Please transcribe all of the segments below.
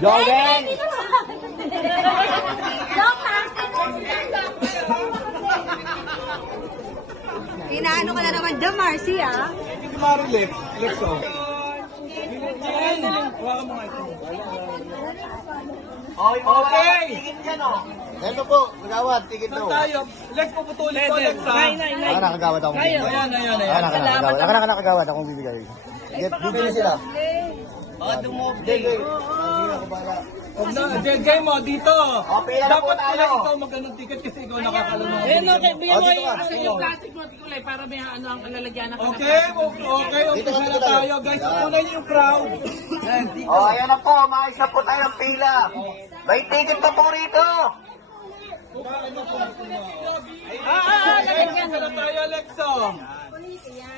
Jordan! Inaano ka na naman dyan, Marcy, ah. Hindi ko marilit. Let's go. Okay! Ito po, nagawad, tigit Saan daw. tayo? Lex, puputulin ko, Lex, ha? Nakagawad ako. Ayan. Nakagawad akong bibigay. Video na sila. Huwag na, game mo, dito. pila na po Dapat pala tayo. ikaw magandang ticket kasi ikaw nakakalunod. Okay, bigyan mo dito ka. yung plastic mo, Tikulay, para may ano ang lalagyan ng Okay, umpisa na tayo. Guys, una niyo yung crowd. Ayan na po, maayos na po tayo ng pila. May ticket pa po rito. Umpisa na tayo, Alexo.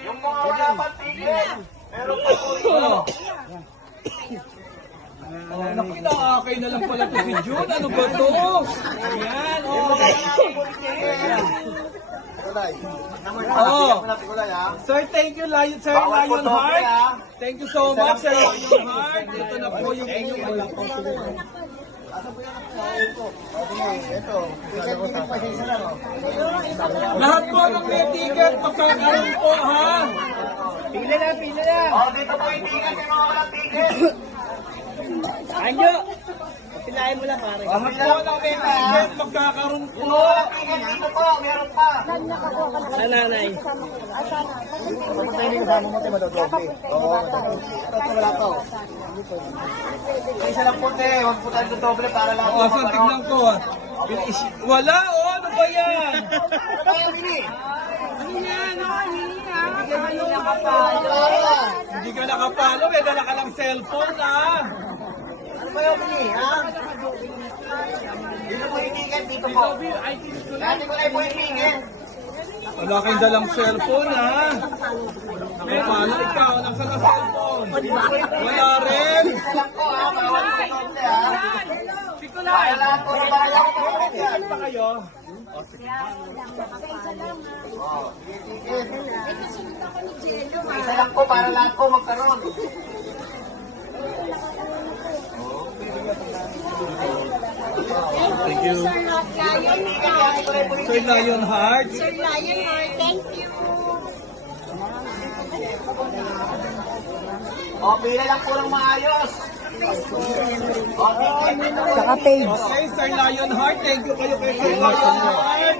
Yung mga wala pang ticket. Meron pa po rito. Naku, inaakay na lang pala ito si June. Ano ba ito? Ayan, Sir, thank you, Sir Bawal po doble, Lionheart. ha? Thank you so much, Sir Lionheart. Ito na po yung inyong lahat po ng may ticket, magkakaroon po, ha? Pila na. Dito po yung ticket, yung mga walang ticket. Anyo! Pilahin mo lang, pare. Lahat po ng may ticket, magkakaroon po. Walang ticket dito po, meron pa. Sa nanay. Isa lang po, te. Huwag po tayo doble para lang. O, saan tignan ko? Wala, ano ba yan? Ano ba yung mini? Hindi ka nakapalo, may dala ka ng cellphone, ha? Ano ba yung mini, ha? Dito po yung ticket, dito po. Dati ko lang po yung ticket. Wala kayong dalang cellphone, ha? May palo ikaw, nasa na cellphone? Wala rin. Isa lang po, ha? Bawal po doble, ha? Para lahat po, para lahat po. Saan pa kayo? Isa lang po, para lahat po magkaroon. Thank you. Sir Lionheart. Sir Lionheart, thank you. Pila lang po ng maayos. Saka page. Okay, Sir Lionheart, thank you kayo kay Sir Lionheart.